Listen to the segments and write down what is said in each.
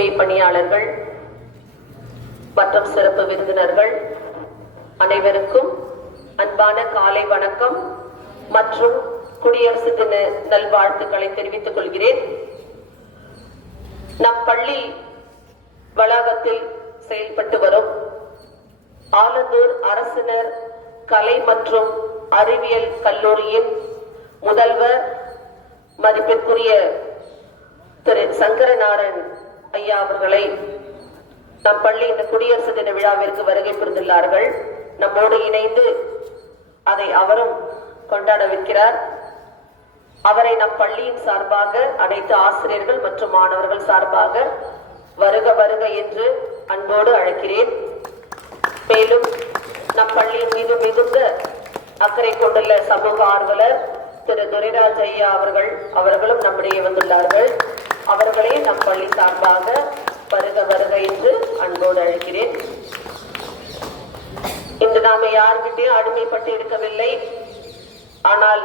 தூய்மை பணியாளர்கள் மற்றும் சிறப்பு விருந்தினர்கள் அனைவருக்கும் அன்பான காலை வணக்கம் மற்றும் குடியரசு தின நல்வாழ்த்துக்களை தெரிவித்துக் கொள்கிறேன். நம் பள்ளி வளாகத்தில் செயல்பட்டு வரும் ஆலந்தூர் அரசினர் கலை மற்றும் அறிவியல் கல்லூரியின் முதல்வர் மதிப்பிற்குரிய திரு சங்கரநாராயண் ஐயா அவர்களை நம் பள்ளி இந்த குடியரசு தின விழாவிற்கு வருகை புரிந்துள்ளார்கள். நம்மோடு இணைந்து அதை அவரும் கொண்டாடவிருக்கிறார். அவரை நம் பள்ளியின் சார்பாக அனைத்து ஆசிரியர்கள் மற்றும் மாணவர்கள் சார்பாக வருக வருக என்று அன்போடு அழைக்கிறேன். மேலும் நம் பள்ளியின் மீது மிகுந்த அக்கறை கொண்டுள்ள சமூக ஆர்வலர் திரு துரைராஜ் ஐயா அவர்களும் நம்மிடையே வந்துள்ளார்கள். அவர்களே நம் பள்ளி சார்பாக வருக வருக என்று அன்போடு அழைக்கிறேன். இன்று நாம யார்கிட்டயும் அடிமைப்பட்டு இருக்கவில்லை. ஆனால்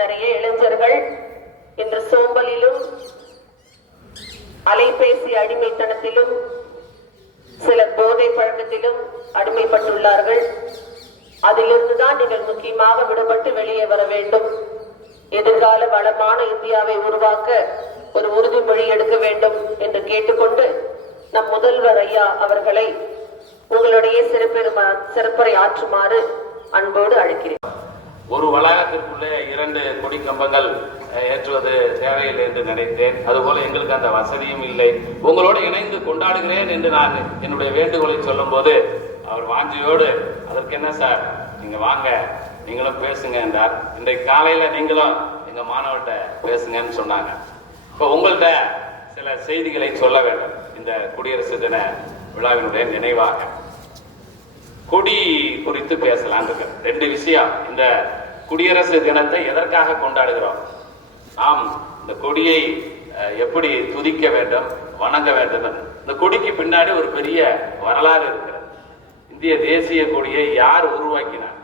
நிறைய இளைஞர்கள் இன்று சோம்பலிலும் அலைபேசி அடிமைத்தனத்திலும் சில போதை பழக்கத்திலும் அடிமைப்பட்டுள்ளார்கள். அதிலிருந்துதான் நீங்கள் முக்கியமாக விடுபட்டு வெளியே வர வேண்டும். எதிர்கால வளமான இந்தியாவை உருவாக்க ஒரு உறுதிமொழி எடுக்க வேண்டும் என்று கேட்டுக்கொண்டு நம் முதல்வர் ஐயா அவர்களை உங்களுடைய சிறப்புரை ஆற்றுமாறு அன்போடு அழைக்கிறேன். ஒரு வளாகத்திற்குள்ளே 2 கொடி கம்பங்கள் ஏற்றுவது தேவையில்லை என்று நினைத்தேன். அதுபோல எங்களுக்கு அந்த வசதியும் இல்லை. உங்களோடு இணைந்து கொண்டாடுகிறேன் என்று நான் என்னுடைய வேண்டுகோளை சொல்லும் போது அவர் வாஞ்சியோடு அதற்கு என்ன சார், நீங்க வாங்க, நீங்களும் பேசுங்க என்றார். இன்றைக்கு காலையில நீங்களும் எங்க மாணவர்கிட்ட பேசுங்கன்னு சொன்னாங்க. இப்போ உங்கள்கிட்ட சில செய்திகளை சொல்ல வேண்டும். இந்த குடியரசு தின விழாவினுடைய நினைவாக கொடி குறித்து பேசலாம் இருக்கு. 2 விஷயம். இந்த குடியரசு தினத்தை எதற்காக கொண்டாடுகிறோம்? நாம் இந்த கொடியை எப்படி துதிக்க வேண்டும், வணங்க வேண்டும். இந்த கொடிக்கு பின்னாடி ஒரு பெரிய வரலாறு இருக்கிறது. இந்திய தேசிய கொடியை யார் உருவாக்கினார்?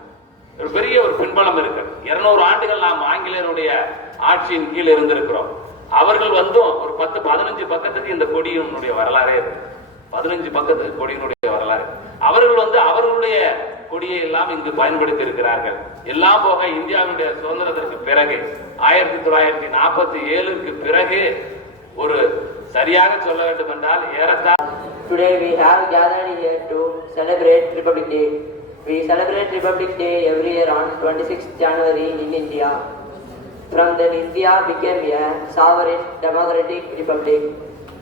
ஒரு பெரிய ஒரு பின்பலம் இருக்கிறது. 200 ஆண்டுகள் நாம் ஆங்கிலேயருடைய ஆட்சியின் கீழ் இருந்திருக்கிறோம். அவர்கள் வந்தும் ஒரு 10-15 பக்கத்துக்கு இந்த கொடியினுடைய வரலாறே இருக்கு. 15 பக்கத்துக்கு கொடியினுடைய வரலாறு. அவர்கள் அவர்களுடைய கொடியை எல்லாம் இங்கு பயன்படுத்தி இருக்கிறார்கள். எல்லாம் போக இந்தியாவுடைய சுதந்திரத்திற்கு பிறகு 1947க்கு பிறகு ஒரு சரியாக சொல்ல வேண்டும் என்றால் ஏறத்தாழ Today we have gathered here to celebrate Republic Day. We celebrate Republic Day every year on 26th January in India. From then India became a sovereign democratic republic.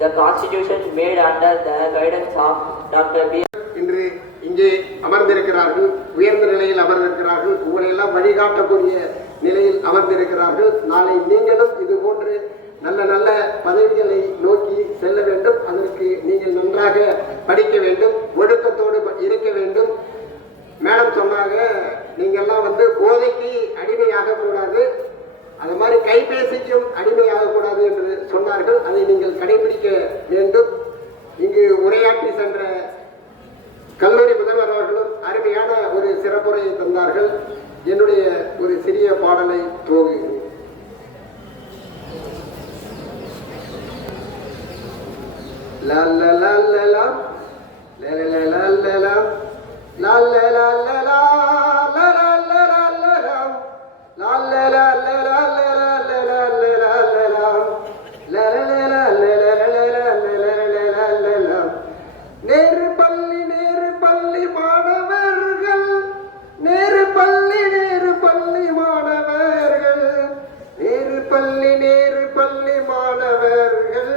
The constitution made under the guidance of Dr. B. இன்று இங்கே அமர்ந்திருக்கிறார்கள், உயர்ந்த நிலையில் அமர்ந்திருக்கிறார்கள், உங்களை எல்லாம் வழிகாட்டக்கூடிய நிலையில் அமர்ந்திருக்கிறார்கள். நாளை நீங்களும் இது போன்று நல்ல நல்ல பதவிகளை நோக்கி செல்ல வேண்டும். அதற்கு நீங்கள் நன்றாக படிக்க வேண்டும், ஒழுக்கத்தோடு இருக்க வேண்டும். மேடம் சொன்னாங்க, நீங்கள்லாம் போதைக்கு அடிமையாக கூடாது, அது மாதிரி கைபேசிக்கும் அடிமையாக கூடாது என்று சொன்னார்கள். அதை நீங்கள் கடைபிடிக்க வேண்டும். இங்கு உரையாற்றி சென்ற கல்லூரி முதல்வர் அவர்களும் அருமையான ஒரு சிறப்புரையை தந்தார்கள். என்னுடைய ஒரு சிறிய பாடலை துவங்குகிறேன். La la la la la la la la la la la la la la la la la la la la Nehru பள்ளி மாணவர்கள், நேரு பள்ளி மாணவர்கள், நேரு பள்ளி மாணவர்கள்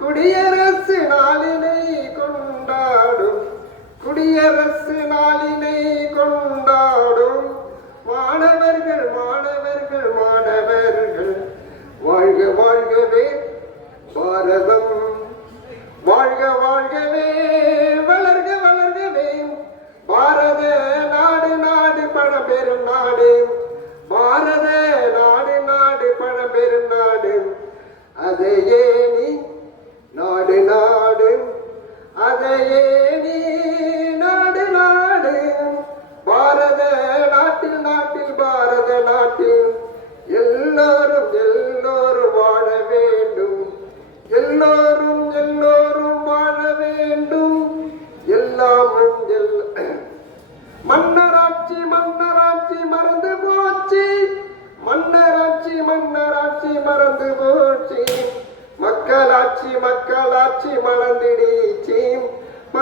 குடியரசு நாளினை கொண்டாடும், குடியரசு நாளினை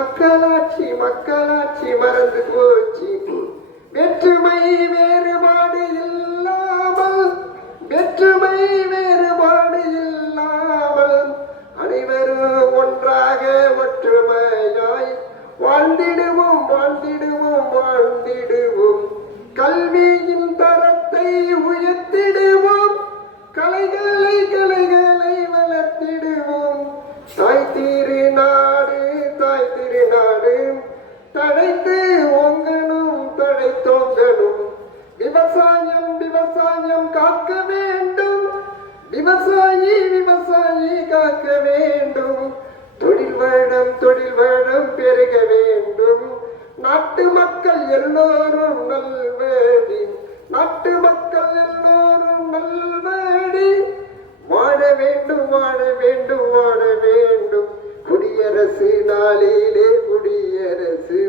மக்களாட்சி மக்களாட்சி மறந்து போச்சு. வேற்றுமை வேறுபாடு இல்லாமல் வேற்றுமை வேறுபாடு இல்லாமல் அனைவரும் ஒன்றாக ஒற்றுமையாய் வாழ்ந்திடுவோம் வாழ்ந்திடுவோம் வாழ்ந்திடுவோம். கல்வியின் தரத்தை உயர்த்திடுவோம், கலைகளை கலைகளை வளர்த்திடுவோம். தாய் திருநாடு தடைத்து ஓங்கணும் தடைத்தோங்கணும். விவசாயம் விவசாயம் காக்க வேண்டும், விவசாயி விவசாயி காக்க வேண்டும். தொழில் வளம் பெருக வேண்டும். நாட்டு மக்கள் எல்லோரும் நல்வழி, நாட்டு மக்கள் எல்லோரும் நல்வழி. வாழ வேண்டும் வாழ வேண்டும் வாழ வேண்டும். குடியரசு நாளிலே குடியரசு,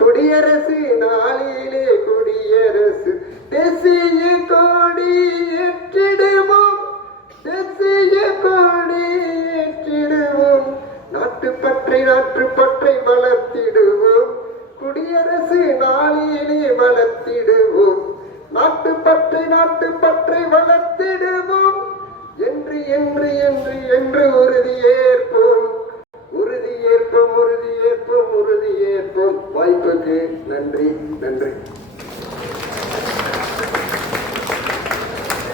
குடியரசு நாளிலே குடியரசு. தேசிய கொடி ஏற்றிடுவோம், தேசிய கொடி ஏற்றிடுவோம். நாட்டுப்பற்றை வளர்த்திடுவோம், குடியரசு நாளிலே வளர்த்திடுவோம். நாட்டுப்பற்றை வளர்த்திடுவோம். என்று என்று என்று என்று உறுதியேற்போம் உறுதியேற்போம் உறுதியேற்போம் உறுதியேற்போம். வாய்ப்புக்கு நன்றி நன்றி.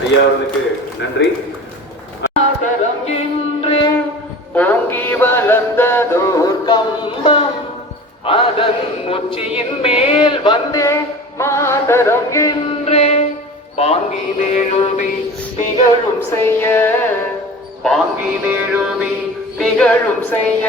ஐயாவுக்கு நன்றி. ஓங்கி வளர்ந்ததோர் கம்பம், அதன் உச்சியின் மேல் வந்தே மாதரம் என்றே பாங்கினெழுதி திகழும் செய்ய, பாங்கினெழுதி திகழும் செய்ய